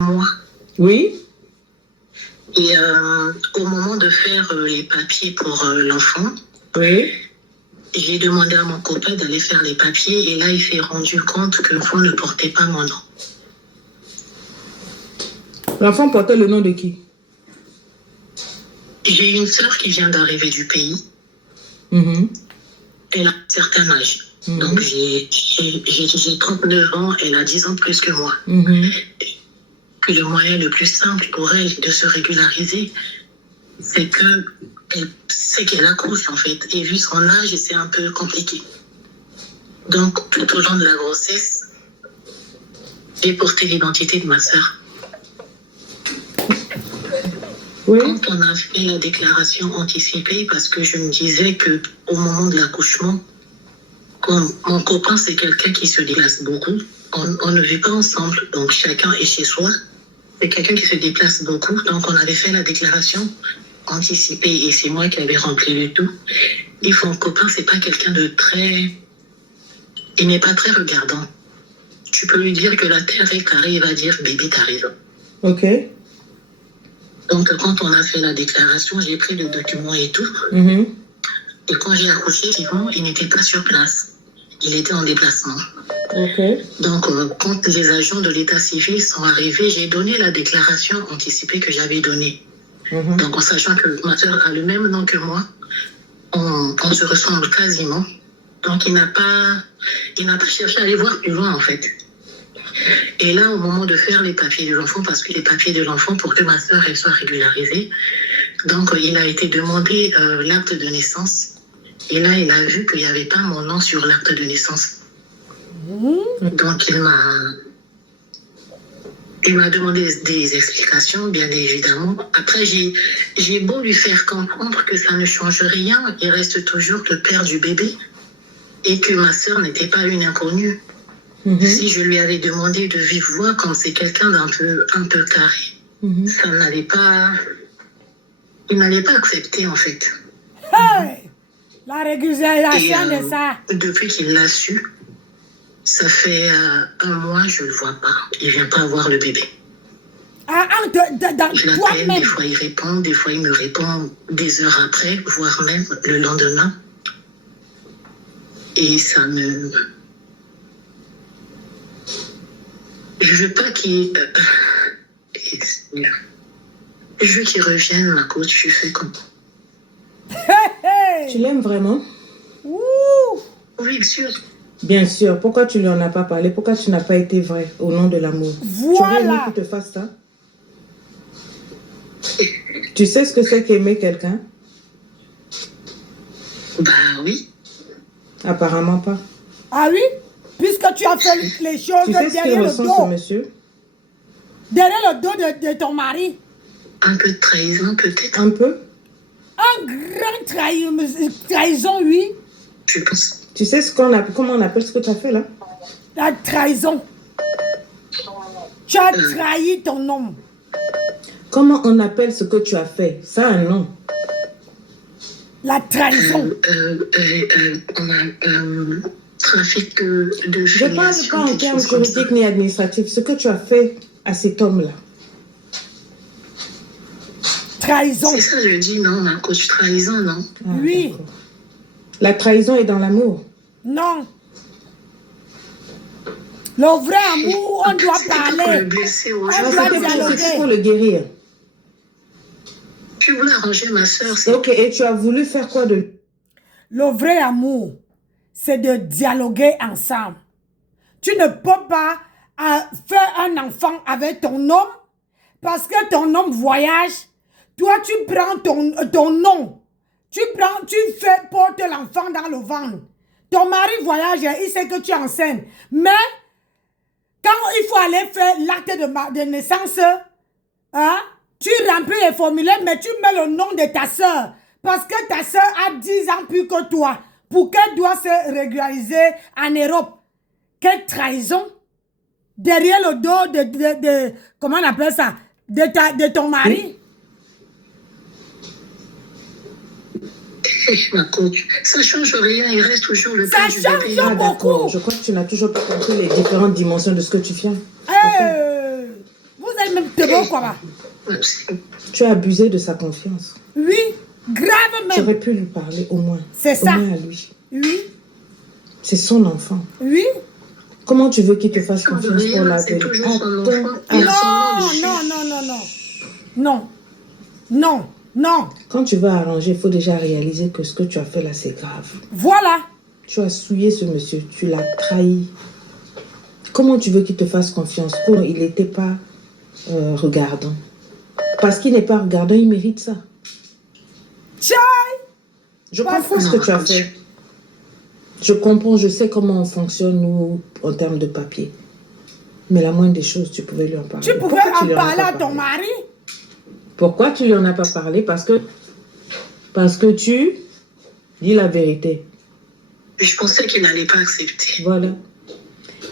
moi. Oui. Et au moment de faire les papiers pour l'enfant, oui. J'ai demandé à mon copain d'aller faire les papiers et là, il s'est rendu compte que l'enfant ne portait pas mon nom. L'enfant portait le nom de qui? J'ai une sœur qui vient d'arriver du pays. Elle a un certain âge. Donc, j'ai 39 ans, elle a 10 ans de plus que moi. Que le moyen le plus simple pour elle de se régulariser, c'est qu'elle accouche en fait. Et vu son âge, c'est un peu compliqué. Donc, tout au long de la grossesse, j'ai porté l'identité de ma sœur. Oui. Quand on a fait la déclaration anticipée, parce que je me disais qu'au moment de l'accouchement, mon copain, c'est quelqu'un qui se déplace beaucoup. On ne vit pas ensemble, donc chacun est chez soi. C'est quelqu'un qui se déplace beaucoup. Donc, on avait fait la déclaration anticipée et c'est moi qui avais rempli le tout. Et mon copain, c'est pas quelqu'un de très... Il n'est pas très regardant. Tu peux lui dire que la terre est carrée, il va dire bébé, t'arrives. Ok. Donc, quand on a fait la déclaration, j'ai pris le document et tout. Et quand j'ai accouché, il n'était pas sur place. Il était en déplacement. Ok. Donc, quand les agents de l'état civil sont arrivés, j'ai donné la déclaration anticipée que j'avais donnée. Donc, en sachant que ma soeur a le même nom que moi, on se ressemble quasiment. Donc, il n'a pas cherché à aller voir plus loin, en fait. Et là, au moment de faire les papiers de l'enfant, parce que les papiers de l'enfant, pour que ma soeur elle soit régularisée, donc il a été demandé l'acte de naissance. Et là, il a vu qu'il n'y avait pas mon nom sur l'acte de naissance. Donc, il m'a demandé des explications, bien évidemment. Après, j'ai beau lui faire comprendre que ça ne change rien, il reste toujours le père du bébé et que ma soeur n'était pas une inconnue. Si je lui avais demandé de vive voix, comme c'est quelqu'un d'un un peu carré, ça n'allait pas... Il n'allait pas accepter, en fait. Hey! La régularisation de ça. Depuis qu'il l'a su, ça fait 1 mois, je ne le vois pas. Il ne vient pas voir le bébé. Je l'appelle, des fois il répond, des fois il me répond des heures après, voire même le lendemain. Et ça me... Je veux pas qu'il... Je veux qu'il revienne, ma coach, je fais comme... Tu l'aimes vraiment? Oui, bien sûr. Bien sûr. Pourquoi tu lui en as pas parlé? Pourquoi tu n'as pas été vrai au nom de l'amour? Voilà. Tu aurais aimé qu'il te fasse ça? Tu sais ce que c'est qu'aimer quelqu'un? Bah oui. Apparemment pas. Ah oui? Puisque tu as fait les choses Tu sais ce qu'il derrière le ressent, ce dos. monsieur? Derrière le dos de ton mari. Un peu de trahison, peut-être. Un peu? Un grand trahison, oui. Je pense. Tu sais comment on appelle ce que tu as fait là? La trahison. Tu as trahi ton homme. Comment on appelle ce que tu as fait? Ça a un nom. La trahison. On a trafic de Je ne parle pas en termes juridiques ni administratifs. Ce que tu as fait à cet homme-là. Trahison. C'est ça, je dis, non, ma coach, trahison, non? Ah, oui. La trahison est dans l'amour. Non. Le vrai amour, on doit parler. Pour le blesser aujourd'hui. C'est pour le guérir. Tu voulais arranger ma soeur. Ok, et tu as voulu faire quoi de... Le vrai amour, c'est de dialoguer ensemble. Tu ne peux pas faire un enfant avec ton homme parce que ton homme voyage. Toi, tu prends ton nom. Tu portes l'enfant dans le ventre. Ton mari voyage, il sait que tu es enceinte. Mais, quand il faut aller faire l'acte de naissance, hein, tu remplis les formulaires, mais tu mets le nom de ta soeur. Parce que ta soeur a 10 ans plus que toi. Pour qu'elle doit se régulariser en Europe. Quelle trahison! Derrière le dos de comment on appelle ça? De ton mari. Ma coach, ça ne change rien, il reste toujours le cas du bébé. Ça change beaucoup. Je crois que tu n'as toujours pas compris les différentes dimensions de ce que tu viens. Vous êtes Tu as abusé de sa confiance. Oui, grave même. Tu aurais pu lui parler au moins. C'est ça. Au moins à lui. Oui. C'est son enfant. Oui. Comment tu veux qu'il te fasse confiance pour la C'est toujours son enfant. Non. Quand tu vas arranger, il faut déjà réaliser que ce que tu as fait là, c'est grave. Voilà. Tu as souillé ce monsieur, tu l'as trahi. Comment tu veux qu'il te fasse confiance quand il n'était pas regardant? Parce qu'il n'est pas regardant, il mérite ça. Je comprends ce que tu as fait. Je comprends, je sais comment on fonctionne, nous, en termes de papier. Mais la moindre des choses, tu pouvais lui en parler. Tu pouvais en parler à ton mari? Pourquoi tu lui en as pas parlé? Parce que tu dis la vérité. Je pensais qu'il n'allait pas accepter. Voilà.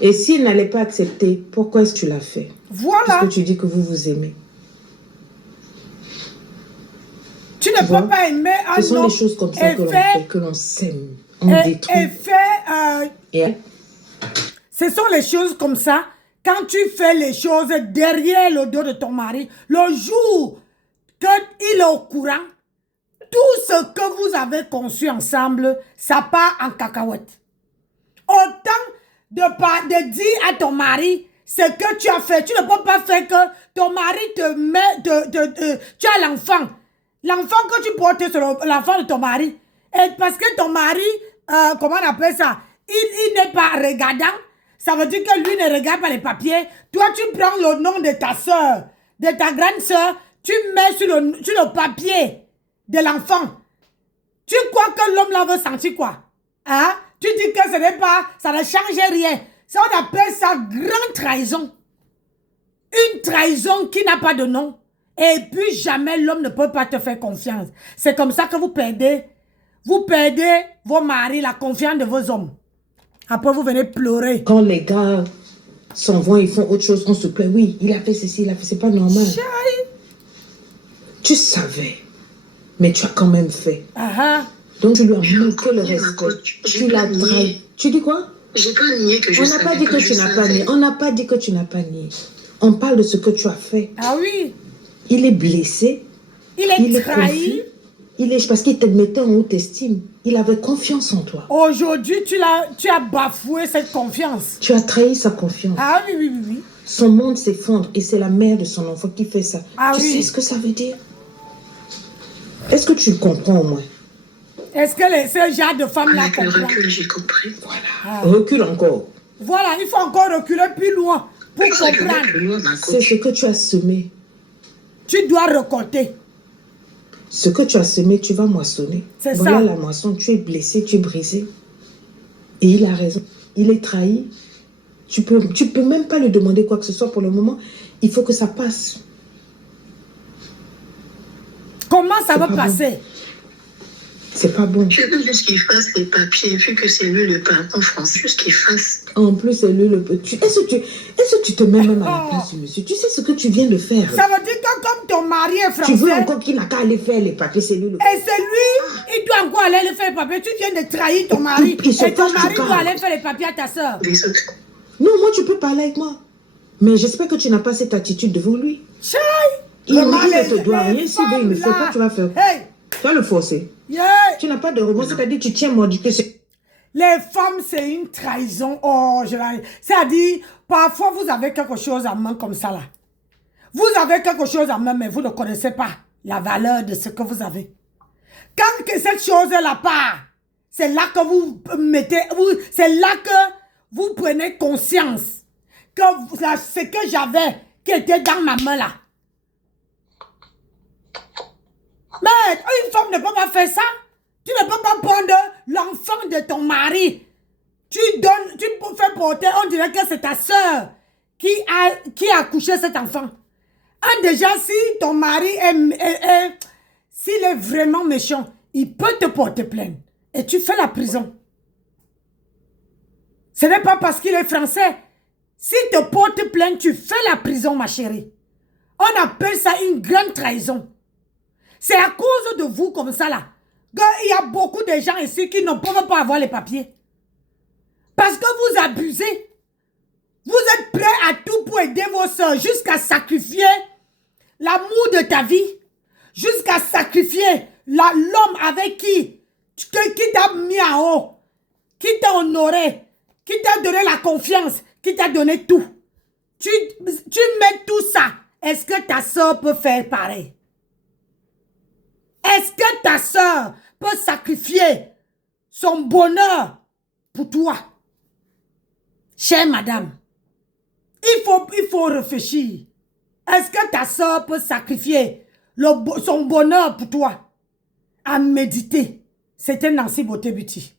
Et s'il n'allait pas accepter, pourquoi est-ce que tu l'as fait? Voilà. Parce que tu dis que vous vous aimez. Tu ne peux pas aimer un homme. Ce sont des choses comme ça que l'on fait, que l'on sème. On détruit. Ce sont les choses comme ça. Quand tu fais les choses derrière le dos de ton mari, le jour qu'il est au courant, tout ce que vous avez conçu ensemble, ça part en cacahuète. Autant de dire à ton mari ce que tu as fait. Tu ne peux pas faire que ton mari te met tu as l'enfant. L'enfant que tu portes sur l'enfant de ton mari. Et parce que ton mari, comment on appelle ça, il n'est pas regardant. Ça veut dire que lui ne regarde pas les papiers. Toi, tu prends le nom de ta soeur, de ta grande soeur, tu mets sur le papier de l'enfant. Tu crois que l'homme là veut sentir quoi? Hein? Tu dis que ce n'est pas, ça ne change rien. Ça, on appelle ça grande trahison. Une trahison qui n'a pas de nom. Et puis jamais l'homme ne peut pas te faire confiance. C'est comme ça que vous perdez vos maris, la confiance de vos hommes. Après, vous venez pleurer. Quand les gars s'en vont, ils font autre chose, on se plaint. Oui, il a fait ceci, il a fait, c'est pas normal. Tu savais, mais tu as quand même fait. Donc tu lui as manqué le respect. Tu l'as trahi. Tu dis quoi? J'ai pas nié que je savais. On n'a pas dit que tu n'as pas nié. On n'a pas dit que tu n'as pas nié. On parle de ce que tu as fait. Ah oui. Il est blessé. Il est trahi. Parce qu'il te mettait en haute estime. Il avait confiance en toi. Aujourd'hui, tu as bafoué cette confiance. Tu as trahi sa confiance. Ah oui. Son monde s'effondre et c'est la mère de son enfant qui fait ça. Tu sais ce que ça veut dire? Est-ce que tu le comprends au moins? Est-ce que ce genre de femme-là comprend? Avec le recul, j'ai compris. Voilà. Recule encore. Voilà, il faut encore reculer plus loin pour comprendre. C'est ce que tu as semé. Tu dois récolter. Ce que tu as semé, tu vas moissonner. C'est ça. Voilà la moisson. Tu es blessé, tu es brisé. Et il a raison. Il est trahi. Tu peux même pas lui demander quoi que ce soit pour le moment. Il faut que ça passe. Comment ça va passer? Bon. C'est pas bon. Je veux juste qu'il fasse les papiers, vu que c'est lui le patron français, juste qu'il fasse. En plus, c'est lui le petit. Est-ce que tu te mets même à la place du monsieur? Tu sais ce que tu viens de faire? Ça veut dire que comme ton mari est français... Tu veux encore qu'il n'a qu'à aller faire les papiers, c'est lui le... Et c'est lui, il doit encore aller faire les papiers. Tu viens de trahir ton mari. Et ton mari doit aller faire les papiers à ta soeur. Non, moi, tu peux parler avec moi. Mais j'espère que tu n'as pas cette attitude devant lui. Il ne te doit rien. S'il veut, il le fait. Toi, tu vas faire. Tu vas le forcer. Tu n'as pas de remords, c'est-à-dire tu tiens mordu que c'est... Les femmes, c'est une trahison. Oh, c'est-à-dire, parfois, vous avez quelque chose en main comme ça, là. Vous avez quelque chose en main, mais vous ne connaissez pas la valeur de ce que vous avez. Quand que cette chose-là part, c'est là que vous mettez... C'est là que vous prenez conscience que ce que j'avais, qui était dans ma main, là. Mais une femme ne peut pas faire ça. Tu ne peux pas prendre l'enfant de ton mari. Tu peux faire porter, on dirait que c'est ta soeur qui a accouché cet enfant. Déjà, si ton mari s'il est vraiment méchant, il peut te porter plainte. Et tu fais la prison. Ce n'est pas parce qu'il est français. S'il te porte plainte, tu fais la prison, ma chérie. On appelle ça une grande trahison. C'est à cause de vous comme ça là. Il y a beaucoup de gens ici qui ne peuvent pas avoir les papiers. Parce que vous abusez. Vous êtes prêts à tout pour aider vos soeurs, jusqu'à sacrifier l'amour de ta vie, jusqu'à sacrifier l'homme avec qui t'a mis en haut, qui t'a honoré, qui t'a donné la confiance, qui t'a donné tout. Tu mets tout ça. Est-ce que ta soeur peut faire pareil? Est-ce que ta soeur peut sacrifier son bonheur pour toi? Chère madame, il faut réfléchir. Est-ce que ta soeur peut sacrifier son bonheur pour toi? À méditer. C'était Nancy Beauté Beauty.